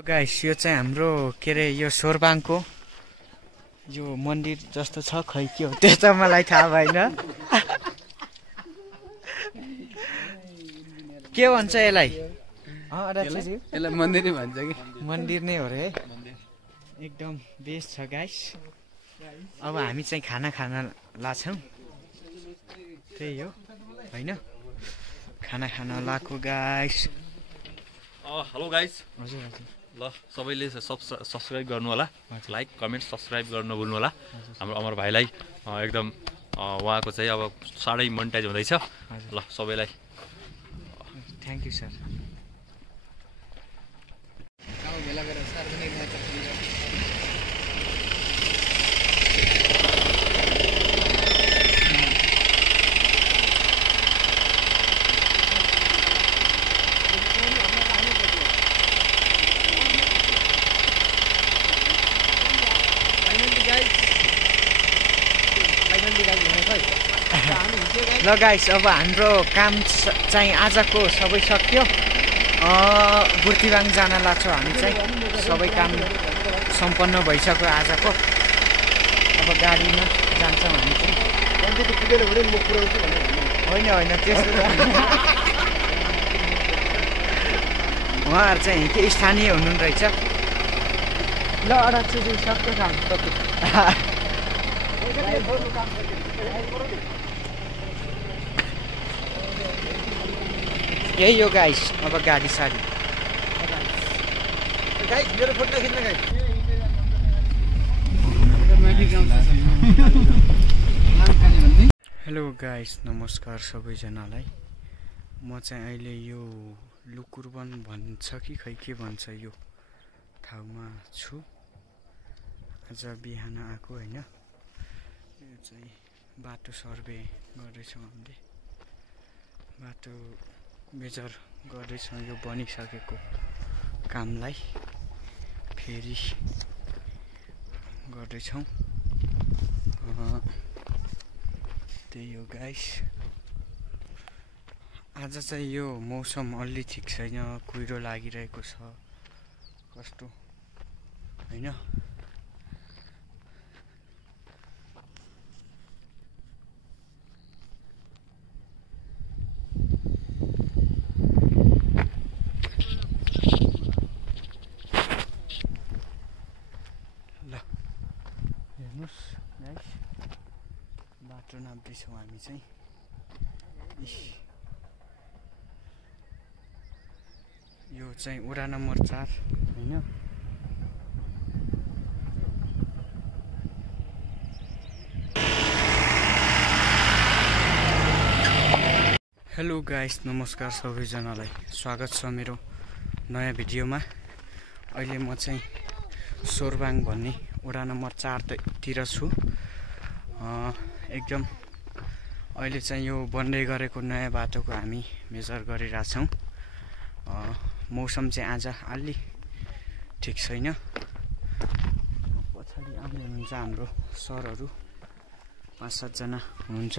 Guys यो चाहिँ हाम्रो के रे यो सोरबाङको यो मन्दिर जस्तो छ खै के हो त्यो त मलाई थाहा भएन के भन्छ यसलाई यसलाई मन्दिरै भन्छ कि मन्दिर नै हो रे है एकदम बेस्ट छ गाइस अब हामी चाहिँ खाना खान लाग्छौँ त्यही हो हैन खाना खान लाग्यो गाइस हेलो गाइस हजुर हजुर ल सबैले सब्स्क्राइब गर्नु होला लाइक कमेन्ट सब्स्क्राइब गर्न नभुल्नु होला हाम्रो अमर भाइलाई एकदम उहाँको चाहिँ अब साह्रै मोनेटाइज हुँदैछ ल सबैलाई थ्याङ्क यू सर ल गाइस अब हाम्रो काम चाहिँ आजको सबै सक्यो बुर्तिवाङ जान लाग्छौँ हामी चाहिँ सबै काम सम्पन्न भइसक्यो आजको अब गाडीमा जान्छौँ हामी चाहिँ होइन होइन त्यस्तो उहाँहरू चाहिँ के स्थानीय हुनु रहेछ ल अडाच्छु सक्यो काम यही हो गाइस अब गाडी साडी मेरो फोटो खिच्न गाइस हेलो गाइस नमस्कार सबैजनालाई म चाहिँ अहिले यो लुकुरवन भन्छ कि खै के भन्छ यो ठाउँमा छु आज बिहान आएको होइन यो चाहिँ बाटो सर्भे गर्दैछौँ हामीले बाटो मेजर गर्दैछौँ यो बनिसकेको कामलाई फेरि गर्दैछौँ त्यही हो गाइस आज चाहिँ यो मौसम अलि ठिक छैन कुहिरो लागिरहेको छ कस्तो होइन बाटो नाप्दैछौँ हामी चाहिँ यो चाहिँ वडा नम्बर 4 होइन हेलो गाइस नमस्कार सबैजनालाई स्वागत छ मेरो नयाँ भिडियोमा अहिले म चाहिँ सोरबाङ भन्ने वडा नम्बर 4 तिर छु एकदम अहिले चाहिँ यो बन्दै गरेको नयाँ बाटोको हामी मेजर गरिरहेछौँ मौसम चाहिँ आज अलि ठिक छैन पछाडि आउने हुनुहुन्छ हाम्रो सरहरू 5-7 जना हुनुहुन्छ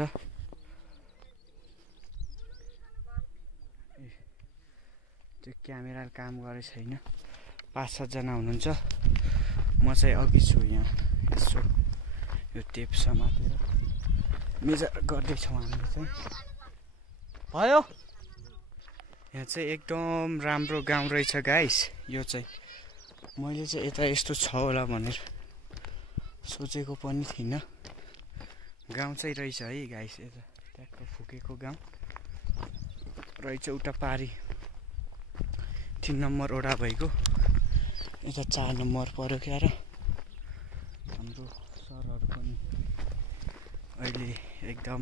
त्यो क्यामेरा काम गरे छैन 5-7 जना हुनुहुन्छ म चाहिँ अघि छु यहाँ यसो यो टेप समातेर मेजर गर्दैछौँ हामीले चाहिँ भयो यहाँ चाहिँ एकदम राम्रो गाउँ रहेछ गाइस यो चाहिँ मैले चाहिँ यता यस्तो छ होला भनेर सोचेको पनि थिइनँ गाउँ चाहिँ रहेछ है गाइस यता ट्याक्क फुकेको गाउँ रहेछ उता पारी 3 नम्बर वडा भइगयो यता 4 नम्बर पर्यो क्या र हाम्रो सरहरू पनि अहिले एकदम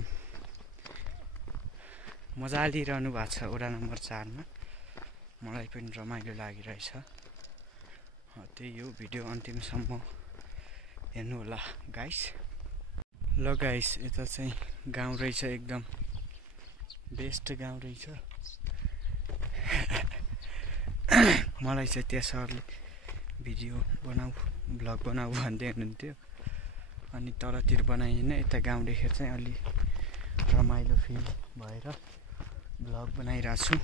मजा लिइरहनु भएको छ वडा नम्बर 4 मा मलाई पनि रमाइलो लागिरहेछ त्यही हो भिडियो अन्तिमसम्म हेर्नु होला गाइस ल गाइस यता चाहिँ गाउँ रहेछ एकदम बेस्ट गाउँ रहेछ मलाई चाहिँ त्यहाँ सरले भिडियो बनाऊ भ्लग बनाऊ भन्दै हुनुहुन्थ्यो अनि तलतिर बनाइएन यता गाउँ देखेर चाहिँ अलि रमाइलो फिल भएर भ्लग बनाइरहेको छु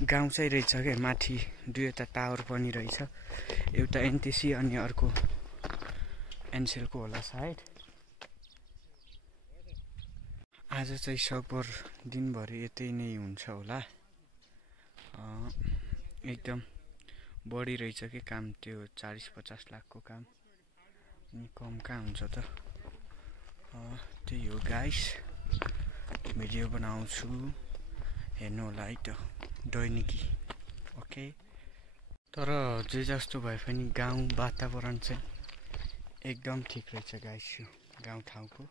गाउँ चाहिँ रहेछ क्या माथि दुईवटा टावर पनि रहेछ एउटा एनटिसी अनि अर्को एनसेलको होला सायद आज चाहिँ सकभर दिनभरि यतै नै हुन्छ होला एकदम बढी रहेछ कि काम त्यो 40-50 लाखको काम अनि कम कहाँ हुन्छ त त्यही हो गाइस भिडियो बनाउँछु हेर्नु होला है त दैनिकी ओके तर जे जस्तो भए पनि गाउँ वातावरण चाहिँ एकदम ठिक रहेछ गाइस यो गाउँ ठाउँको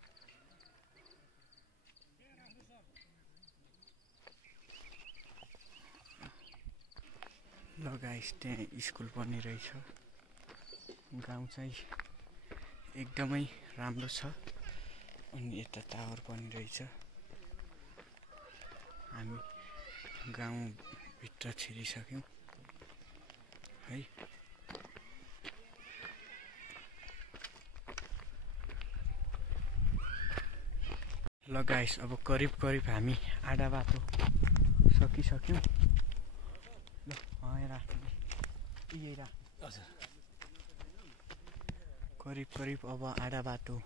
ल गाइस त्यहाँ स्कुल पनि रहेछ गाउँ चाहिँ एकदमै राम्रो छ अनि यता टावर पनि रहेछ हामी गाउँभित्र छिरिसक्यौँ है ल गाइस अब करिब हामी आधा बाटो सकिसक्यौँ ल करिब अब आधा बाटो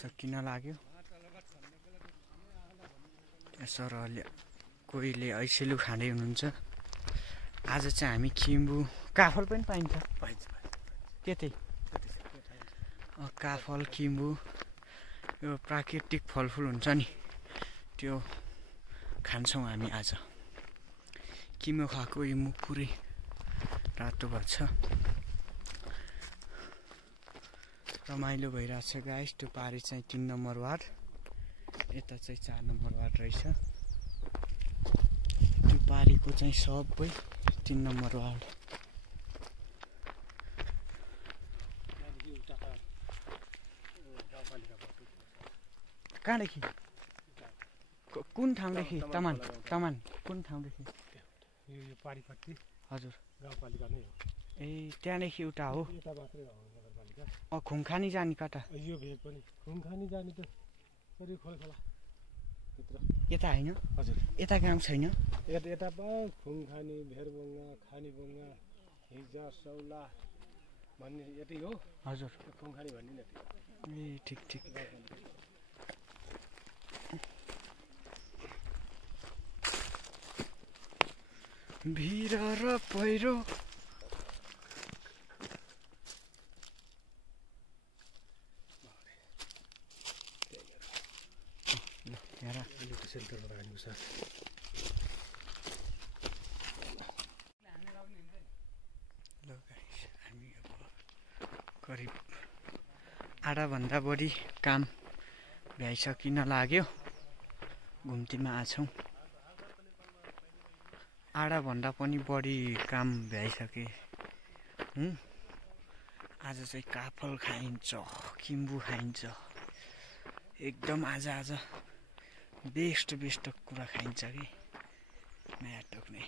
सकिन लाग्यो सरहरूले कोहीले ऐसेलु खाँदै हुनुहुन्छ आज चाहिँ हामी खिम्बु काफल पनि पाइन्छ त्यतै काफल खिम्बु यो प्राकृतिक फलफुल हुन्छ नि त्यो खान्छौँ हामी आज किमो खाएको यो मुख पुरै रातो भएको छ रमाइलो भइरहेछ गाइस त्यो पारी चाहिँ 3 नम्बर वार्ड यता चाहिँ 4 नम्बर वार्ड रहेछ त्यो पारीको चाहिँ सबै 3 नम्बर वार्ड कहाँदेखि कुन ठाउँदेखि तमान कुन ठाउँदेखि यो पारीपट्टि हजुर गाउँपालिका नै हो ए त्यहाँदेखि उता हो यता मात्रै हो नगरपालिका खुङखानी जाने कता यो भेग पनि खुङखानी जाने त कति खोलखोला भित्र यता होइन हजुर यता गाउँ छैन यता खुङखानी भेरबङ्गा खानीबङ्गा हिजा सौला भन्ने यतै हो हजुर खुङखानी भन्ने न ए ठिक भिर र पहिरो सेन्टरमा राख्नु सर ल गाइस हामी अब करिब आधाभन्दा बढी काम भ्याइसकिन लाग्यो घुम्तीमा आछौँ आधाभन्दा पनि बढी काम भ्याइसके आज चाहिँ काफल खाइन्छ किम्बु खाइन्छ एकदम आज बेस्ट कुरा खाइन्छ कि नयाँ टोक्ने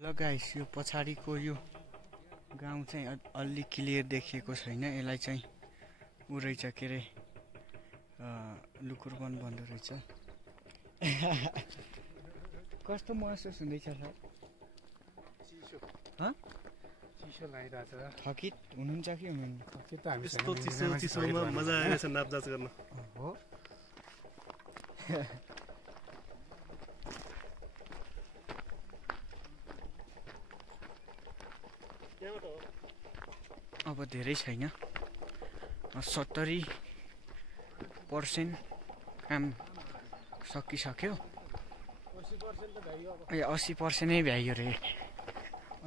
ल गाइस यो पछाडिको यो गाउँ चाहिँ अलि क्लियर देखिएको छैन यसलाई चाहिँ उ रहेछ के अरे लुकुरवन भन्दो रहेछ कस्तो महसुस हुँदैछ सर चिसो लागिरहेछ थकित हुनुहुन्छ कि हुनुहुन्न थकित त हामी यस्तो चिसोमा मजा आइरहेछ नापजाच गर्न हो अब धेरै छैन 70% काम सकिसक्यो 80% नै भ्याइयो रे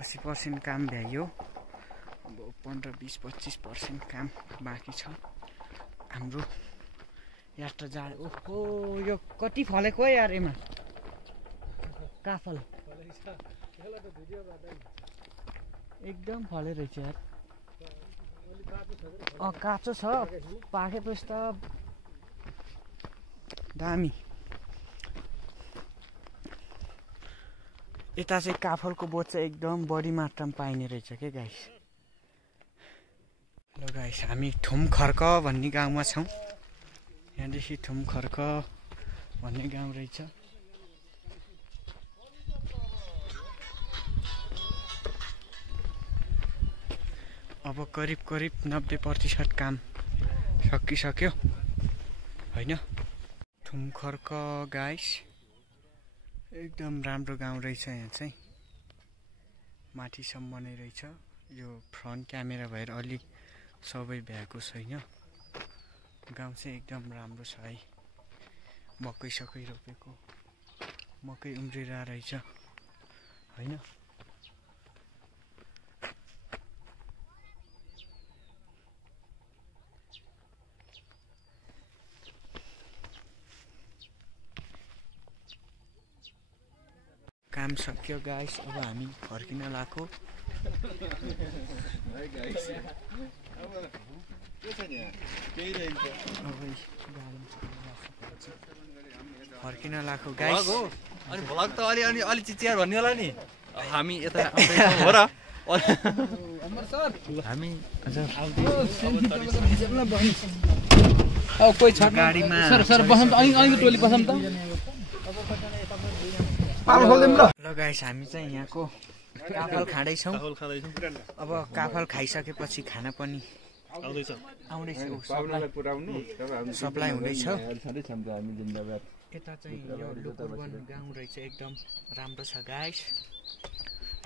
80% काम भ्याइयो अब 15-20-25% काम बाँकी छ हाम्रो यात्रा जाने ओहो यो कति फलेको यार एमा काफल एकदम फले रहेछ यार काँचो छ पाकेपछि त दामी यता चाहिँ काफलको बोट चाहिँ एकदम बढी मात्रामा पाइने रहेछ के गाइस ल ल गाइस हामी थुमखर्क भन्ने गाउँमा छौँ। यहाँदेखि थुमखर्क भन्ने गाउँ रहेछ। अब करिब 90% काम सकिसक्यो होइन। थुमखर्क गाइस एकदम राम्रो गाउँ रहेछ। यहाँ चाहिँ माथिसम्म नै रहेछ। यो फ्रन्ट क्यामेरा भएर अलि सबै भ्याएको छैन। गाउँ चाहिँ एकदम राम्रो छ है। मकै सकै रोपेको, मकै उम्रिरहेको रहेछ होइन। काम सक्यो गाइस। अब हामी फर्किन लाग्यो। फर्किन लाग्यो गाइस। अनि भ्लग त अलि चिचियार भन्ने होला नि। हामी यता हो र हामी कोही छ गाडीमा। सर बसम त अनि टोली बसम त। ल गाइस हामी चाहिँ यहाँको काफल खाँदैछौँ। अब काफल खाइसकेपछि खाना पनि आउँदैछ। सप्लाई हुँदैछ। यता चाहिँ यो लुकुरवन गाउँ रहेछ। एकदम राम्रो छ गाइस।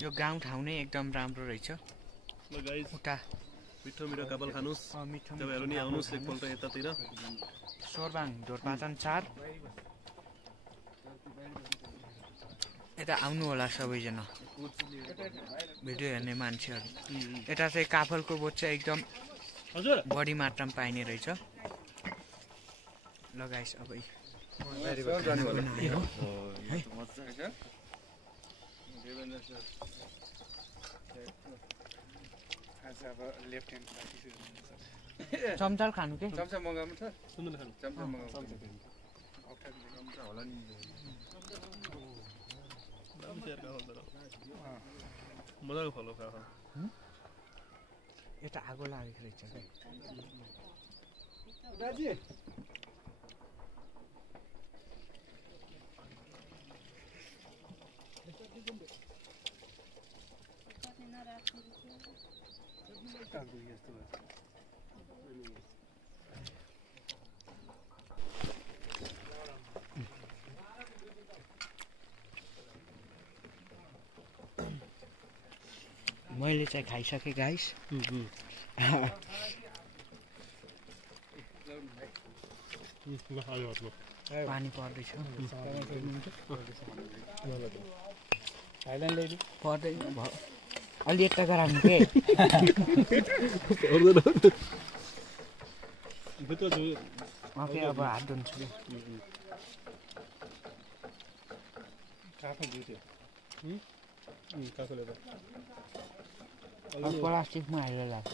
यो गाउँ ठाउँ नै एकदम राम्रो रहेछ। उता मिठो मिठो काफल खानुस्। तपाईँहरू नि आउनुस् एकपल्ट यतातिर। सोरबाङ ढोरपाचन 4। यता आउनु होला सबैजना भिडियो हेर्ने मान्छेहरू। यता चाहिँ काफलको बोट चाहिँ एकदम बढी मात्रामा पाइने रहेछ। ल गाइस अब चम्चाल खानु के? चम्चा मगाउनु छ? सुन्नु न खानु। चम्चा मगाउनु। होला नि। मजाको फलो खाऊ। यता आगो लागेको रहेछ क्या। मैले चाहिँ खाइसकेँ गाइस। पानी पर्दैछ। पर्दैन अलि यता गराउनु के? ओके अब हात धुन्छु। प्लास्टिकमा हालेर लाग्छ।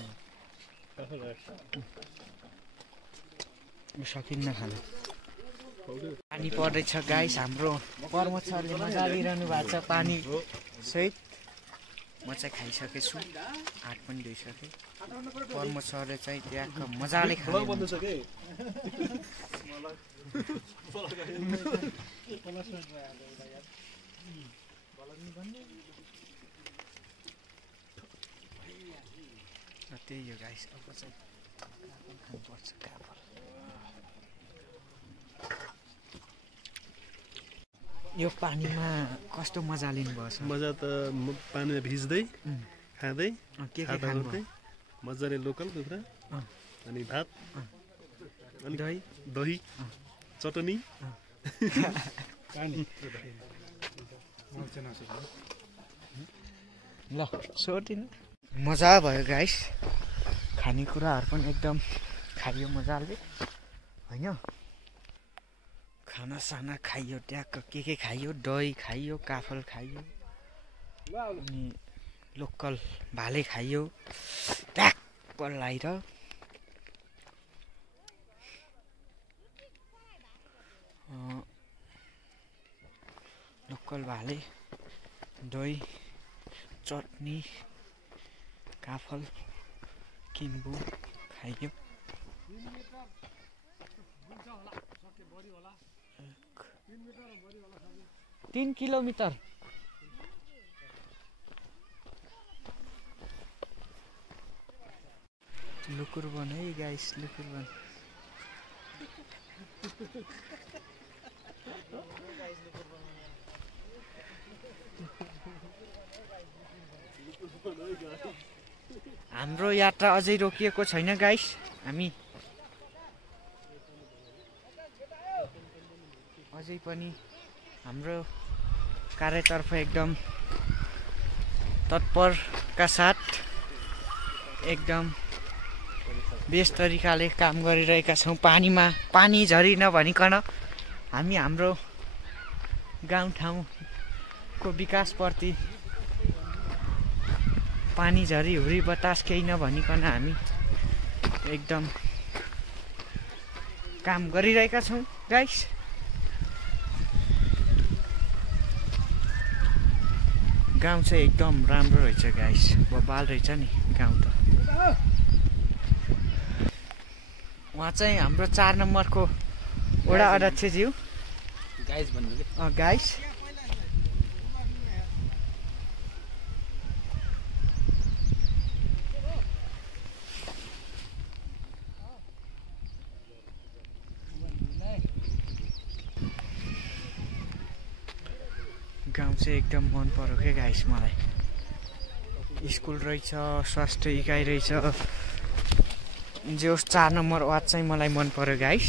सकिन्न खानु। पानी पर्दैछ गाइस। हाम्रो प्रमोद सरले मजा लिइरहनु भएको छ पानी सहित। म चाहिँ खाइसकेछु। हात पनि धोइसकेँ। प्रमोद सरले चाहिँ त्यहाँ मजाले खानु। त्यही हो गाइस। अब चाहिँ काफल खानुपर्छ। काफल यो पानीमा कस्तो मजा लिनुभएछ? मजा त पानीमा भिज्दै खाँदै के खाँदै मजाले लोकल कुखुरा अनि भात अनि दही चटनी ल सोधिनु। मजा भयो गाइस। खानेकुराहरू पनि एकदम खाइयो मजाले होइन। खानासाना खाइयो ट्याक्क। के खाइयो? दही खाइयो, काफल खाइयो अनि लोकल भाले खाइयो ट्याक्क लगाएर। लोकल भाले, दही, चटनी, काफल, किम्बु खाइयो। 3 किलोमिटर लुकुरबन है गाइस, लुकुरबन। हाम्रो यात्रा अझै रोकिएको छैन गाइस। हामी अझै पनि हाम्रो कार्यतर्फ एकदम तत्परका साथ एकदम बेस्ट तरिकाले काम गरिरहेका छौँ। पानी झरी नभनिकन हामी हाम्रो गाउँठाउँको विकासप्रति पानी झरी हुरी बतास केही नभनिकन हामी एकदम काम गरिरहेका छौँ गाइस। गाउँ चाहिँ एकदम राम्रो रहेछ गाइस, बबाल रहेछ नि गाउँ त। उहाँ चाहिँ हाम्रो 4 नम्बरको वडा अध्यक्षज्यू गाइस भन्नु के? गाइस गाउँ चाहिँ एकदम मन पर्यो क्या गाइस मलाई। स्कुल रहेछ, स्वास्थ्य इकाइ रहेछ, जो 4 नम्बर वार्ड चाहिँ मलाई मन पर्यो गाइस।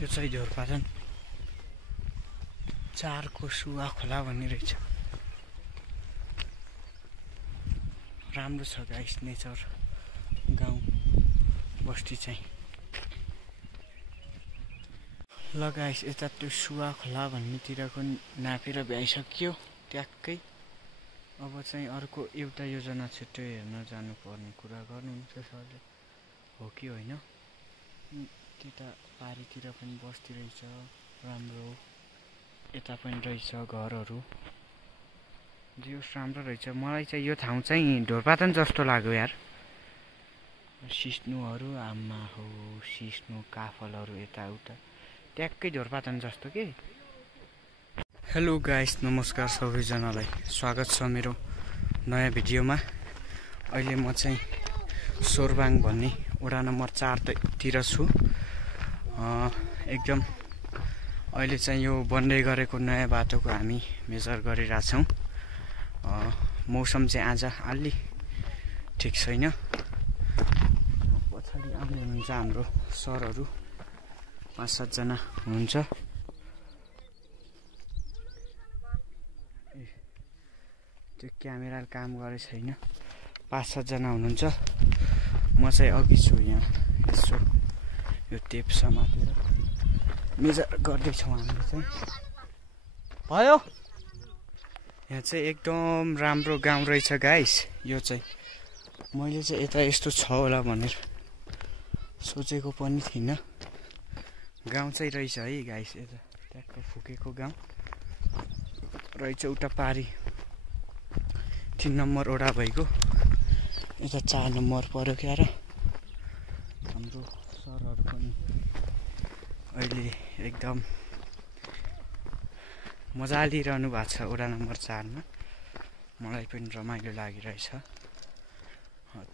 यो चाहिँ ढोरपाटन 4 को सुवा खोला भन्ने रहेछ। राम्रो छ गाइस नेचर, गाउँ बस्ती चाहिँ। ल गाइस यता त्यो सुवा खोला भन्नेतिरको नापेर भ्याइसक्यो ट्याक्कै। अब चाहिँ अर्को एउटा योजना छ, त्यो हेर्न जानुपर्ने कुरा गर्नुहुन्छ सरले, हो कि होइन। त्यता पारीतिर पनि बस्ती रहेछ राम्रो, यता पनि रहेछ घरहरू, जो राम्रो रहेछ। मलाई चाहिँ यो ठाउँ चाहिँ ढोरपाटन जस्तो लाग्यो यार। सिस्नुहरू आम्मा हो, सिस्नु काफलहरू यताउता ट्याक्कै ढोरपाटन जस्तो के। हेलो गाइस, नमस्कार सबैजनालाई, स्वागत छ मेरो नयाँ भिडियोमा। अहिले म चाहिँ सोरबाङ भन्ने वडा नम्बर 4 तिर छु। एकदम अहिले चाहिँ यो बन्दै गरेको नयाँ बाटोको हामी मेजर गरिरहेछौँ। मौसम चाहिँ आज अलि ठिक छैन। पछाडि आउने हुनुहुन्छ हाम्रो सरहरू, 5-7 जना हुनुहुन्छ। त्यो क्यामेराले काम गरेको छैन, 5-7 जना हुनुहुन्छ। म चाहिँ अघि छु, यहाँ यसो यो टेप समातेर मेजर गर्दैछौँ हामीले चाहिँ। भयो यहाँ चाहिँ एकदम राम्रो गाउँ रहेछ गाइस। यो चाहिँ मैले चाहिँ यता यस्तो छ होला भनेर सोचेको पनि थिइनँ। गाउँ चाहिँ रहेछ है गाइस, यता ट्याक्क फुकेको गाउँ रहेछ। उता पारी 3 नम्बर वडा भइगयो, यता 4 नम्बर पर्यो क्या र। हाम्रो सरहरू पनि अहिले एकदम मजा लिइरहनु भएको छ वडा नम्बर 4 मा। मलाई पनि रमाइलो लागिरहेछ।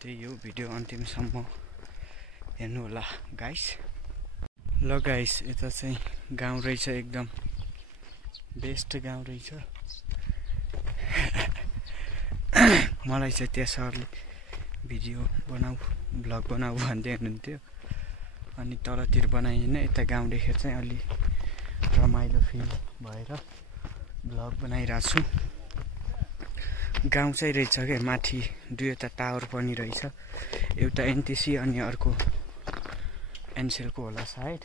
त्यही हो, भिडियो अन्तिमसम्म हेर्नु होला गाइस। ल गाइस यता चाहिँ गाउँ रहेछ, एकदम बेस्ट गाउँ रहेछ। मलाई चाहिँ त्यहाँ सरले भिडियो बनाऊ, भ्लग बनाऊ भन्दै हुनुहुन्थ्यो। अनि तलतिर बनाइएन, यता गाउँ देखेर चाहिँ अलि रमाइलो फिल भएर भ्लग बनाइरहेको छु। गाउँ चाहिँ रहेछ क्या, माथि 2वटा टावर पनि रहेछ, एउटा एनटिसी अनि अर्को एनसेलको होला सायद।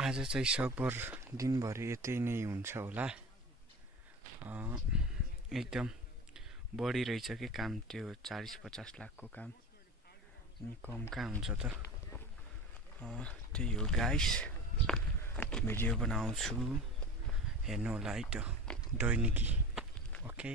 आज चाहिँ सकभर दिनभरि यतै नै हुन्छ होला। एकदम बढी रहेछ कि काम, त्यो 40-50 लाखको काम, अनि कम कहाँ हुन्छ त। त्यही हो गाइस, भिडियो बनाउँछु हेर्नु होला है त्यो दैनिकी ओके